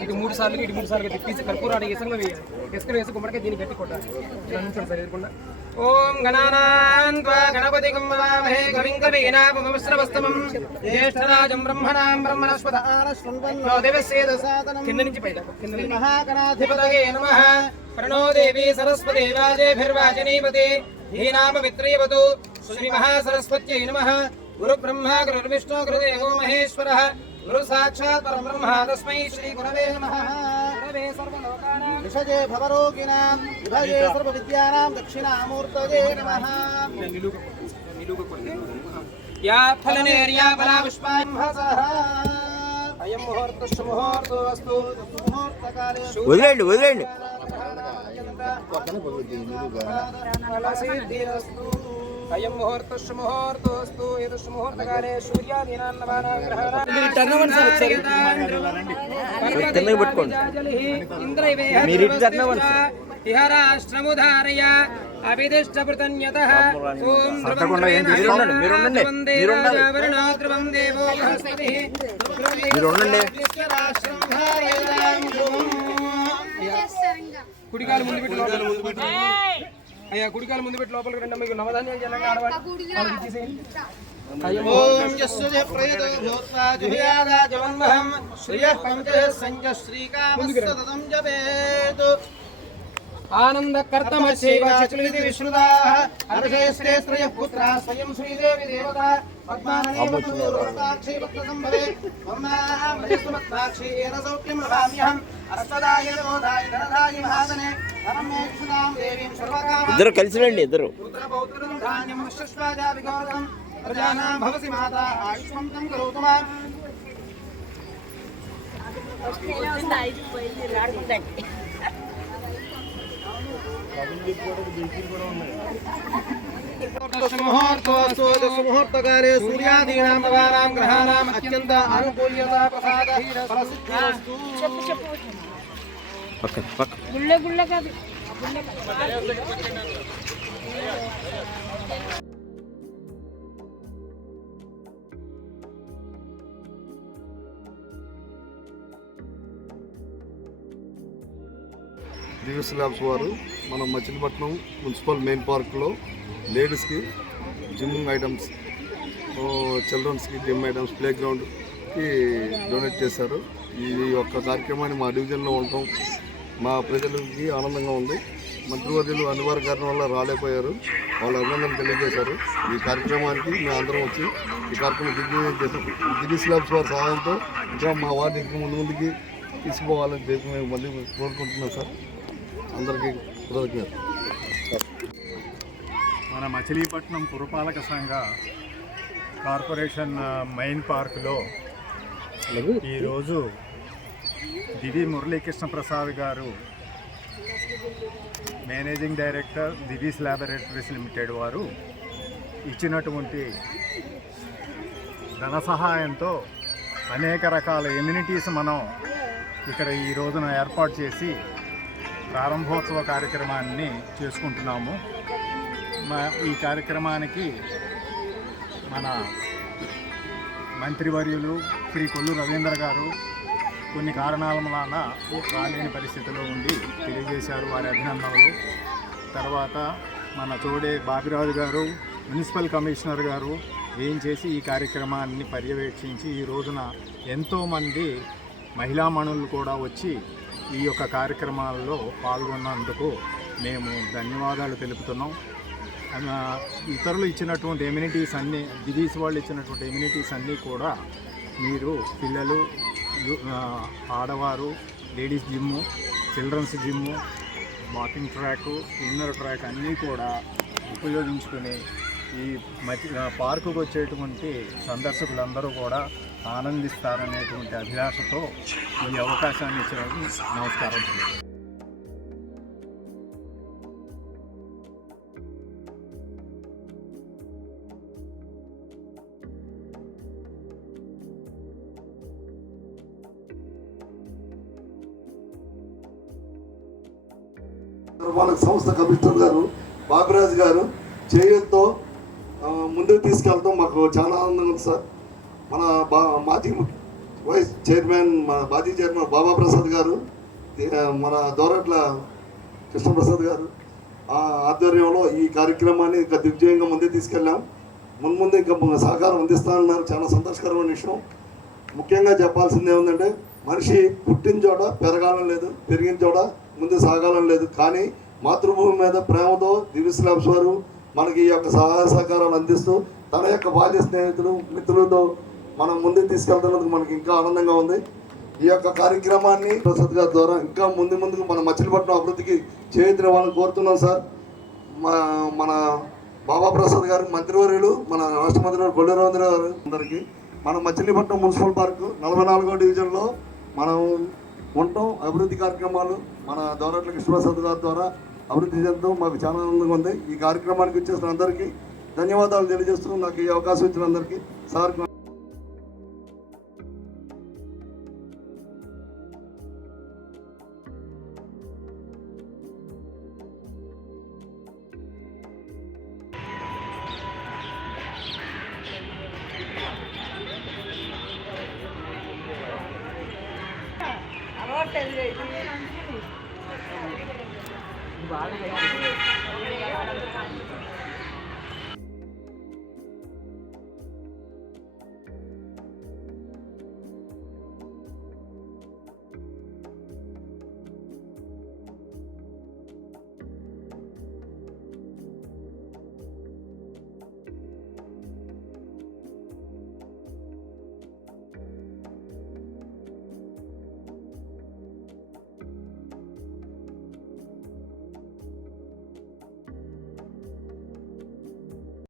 ఇటు 3 సార్లు తిప్పేసి కర్పూరాన్ని ఇసుకలో వేయాలి. ఇసుకలో వేసి గుమ్మడికాయ దీన్ని గట్టి కొట్టాలి. ఇలా సార్ ఎదుర్కొండా. ఓం గణానాం త్వా గణపతిం వవామహే కవిం కవీనాముపమశ్రవస్తమం జ్యేష్ఠరాజం బ్రహ్మణాం బ్రహ్మణస్పత ఆనశ్వన్వన్నో దేవస్యేదసాదనం కింద నుంచి పైదాకా కింద నుంచి మహాగణాధిపతయే నమః ప్రణో దేవి సరస్వతి వాజేభిర్వాజనీపతి ధీనామ విత్రయవతు శ్రీ మహాసరస్వత్యై నమః గురు బ్రహ్మ గురుర్విష్ణు గురుదేవో మహేశ్వరః గురు సాక్షాత్ పరబ్రహ్మ తస్మై శ్రీ గురవే నమః. గురవే సర్వలోకానాం విషజే భవరోగిణాం విభజే సర్వవిద్యానాం దక్షిణామూర్తయే నమః. యా ఫలనేర్యా ఫలా పుష్పాంహసః అయం ముహూర్తశ్చ ముహూర్తో అస్తు ముహూర్తకాలే వదిలేండి అయం ముహూర్తశ్చ ముహూర్తోస్తు ఏతశ్చ ముహూర్తకాలే సూర్యాదీనాం నవానాం గ్రహాణాం ఇహరాష్ట్రముధారయ అభిదిష్టపృతన్యతః ఓం ధ్రువం దేవో బృహస్పతిః కుడికాలు ముందు పెట్టి అయ్యా కుడికాలు ముందు పెట్టి లోపలికి రండి. మీకు నవధాన్యాలు జలంగా ఆనందకర్తమస్యైవ చతుర్విధి విశ్రుతాః అర్హేశ్రే శ్రేయ పుత్రా స్వయం శ్రీదేవి దేవత పద్మాననేవతాక్షి భక్తసంభవే మమ్మాం రజస్మత్తాక్షి ఏన సౌఖ్యం లభామ్యహం అస్తదాయ నమోదాయ ధనదాయ మహాదనే ధనమే కృష్ణాం దేవీం సర్వకామ ఇద్దరు కలిసి రండి. ఇద్దరు పుత్రపౌత్రం ధాన్యం విశ్వస్వాజా విగోదం ప్రజానాం భవసి మాతా ఆయుష్మంతం కరోతు మాం. ముహూర్తకాలే సూర్యాదీనాం నవానాం గ్రహాణాం అత్యంత అనుకూల్యత ప్రసాద ఫలసిద్ధిరస్తు. గుళ్ళ కాదు దివ్య ల్యాబ్స్ వారు మన మచిలీపట్నం మున్సిపల్ మెయిన్ పార్క్లో లేడీస్కి జిమ్ ఐటమ్స్, చిల్డ్రన్స్కి జిమ్ ఐటమ్స్, ప్లే గ్రౌండ్కి డొనేట్ చేశారు. ఈ యొక్క కార్యక్రమాన్ని మా డివిజన్లో ఉండటం మా ప్రజలకి ఆనందంగా ఉంది. మంత్రివర్యులు అనివార్య కారణం వల్ల రాలేకపోయారు. వాళ్ళ అభినందనలు తెలియజేశారు. ఈ కార్యక్రమానికి మేము అందరం వచ్చి ఈ కార్యక్రమం దిగ్విజయం చేశాం. దివ్య ల్యాబ్స్ వారి సహాయంతో ఇంకా మా వారిని ఇంకా ముందుకి తీసుకుపోవాలని చెప్పి మేము మళ్ళీ కోరుకుంటున్నాం సార్. అందరికీ కృతజ్ఞత. మన మచిలీపట్నం పురపాలక సంఘ కార్పొరేషన్ మెయిన్ పార్కులో ఈరోజు దివి మురళీకృష్ణ ప్రసాద్ గారు, managing director Divi's laboratories limited వారు ఇచ్చినటువంటి ధన సహాయంతో అనేక రకాల ఎమ్యూనిటీస్ మనం ఇక్కడ ఈ రోజున ఏర్పాటు చేసి ప్రారంభోత్సవ కార్యక్రమాన్ని చేసుకుంటున్నాము. ఈ కార్యక్రమానికి మన మంత్రివర్యులు శ్రీ కొల్లు రవీంద్ర గారు కొన్ని కారణాల వలన రాలేని పరిస్థితిలో ఉండి తెలియజేశారు వారి అభినందనలు. తర్వాత మన తోడే బాబిరాజు గారు, మున్సిపల్ కమిషనర్ గారు ఏం చేసి ఈ కార్యక్రమాన్ని పర్యవేక్షించి ఈ రోజున ఎంతోమంది మహిళామణులు కూడా వచ్చి ఈ యొక్క కార్యక్రమాల్లో పాల్గొన్నందుకు మేము ధన్యవాదాలు తెలుపుతున్నాం. ఇతరులు ఇచ్చినటువంటి ఎమ్యూనిటీస్ అన్నీ, దివీస్ వాళ్ళు ఇచ్చినటువంటి ఎమ్యూనిటీస్ అన్నీ కూడా మీరు పిల్లలు, ఆడవారు, ladies gym, childrens gym, walking track, inner track అన్నీ కూడా ఉపయోగించుకుని ఈ పార్కుకు వచ్చేటువంటి సందర్శకులందరూ కూడా ఆనందిస్తారనేటువంటి అభిలాషతో ఈ అవకాశాన్ని ఇచ్చినందుకు నమస్కారం. సంస్థ కమిషనర్ గారు బాబిరాజు గారు చేయూతో ముందుకు తీసుకెళ్తాం మాకు చాలా ఆనందంగా ఉంది సార్. మన మాజీ వైస్ చైర్మన్ మన మాజీ చైర్మన్ బాబా ప్రసాద్ గారు, మన దోరట్ల కృష్ణప్రసాద్ గారు ఆధ్వర్యంలో ఈ కార్యక్రమాన్ని ఇంకా దిగ్విజయంగా ముందే తీసుకెళ్ళాం. ముందు ఇంకా సహకారం అందిస్తానన్నారు. చాలా సంతోషకరమైన విషయం. ముఖ్యంగా చెప్పాల్సింది ఏముందంటే, మనిషి పుట్టిన చోట పెరగాలని లేదు, పెరిగిన చోట ముందు సాగాలని లేదు. కానీ మాతృభూమి మీద ప్రేమతో దివ్య ల్యాబ్స్ వారు మనకి ఈ యొక్క సహాయ సహకారాలు అందిస్తూ తన యొక్క బాల్య స్నేహితులు మిత్రులతో మనం ముందుకు తీసుకెళ్తున్నందుకు మనకి ఇంకా ఆనందంగా ఉంది. ఈ యొక్క కార్యక్రమాన్ని ప్రసాద్ గారి ద్వారా ఇంకా ముందుకు మన మచిలీపట్నం అభివృద్ధికి చేయూతనివ్వాలని కోరుతున్నాం సార్. మన బాబా ప్రసాద్ గారు మంత్రివర్యులు, మన రాష్ట్ర మంత్రివర్యులు కొల్లు రవీంద్ర గారు అందరికీ మన మచిలీపట్నం మున్సిపల్ పార్కు 44వ డివిజన్లో మనం ఉండటం, అభివృద్ధి కార్యక్రమాలు మన దోరట్ల కృష్ణప్రసాద్ గారి ద్వారా అభివృద్ధి చెందడం మాకు చాలా ఆనందంగా ఉంది. ఈ కార్యక్రమానికి వచ్చేసిన అందరికీ ధన్యవాదాలు తెలియజేస్తూ నాకు ఈ అవకాశం ఇచ్చిన అందరికీ సార్. అలవాటు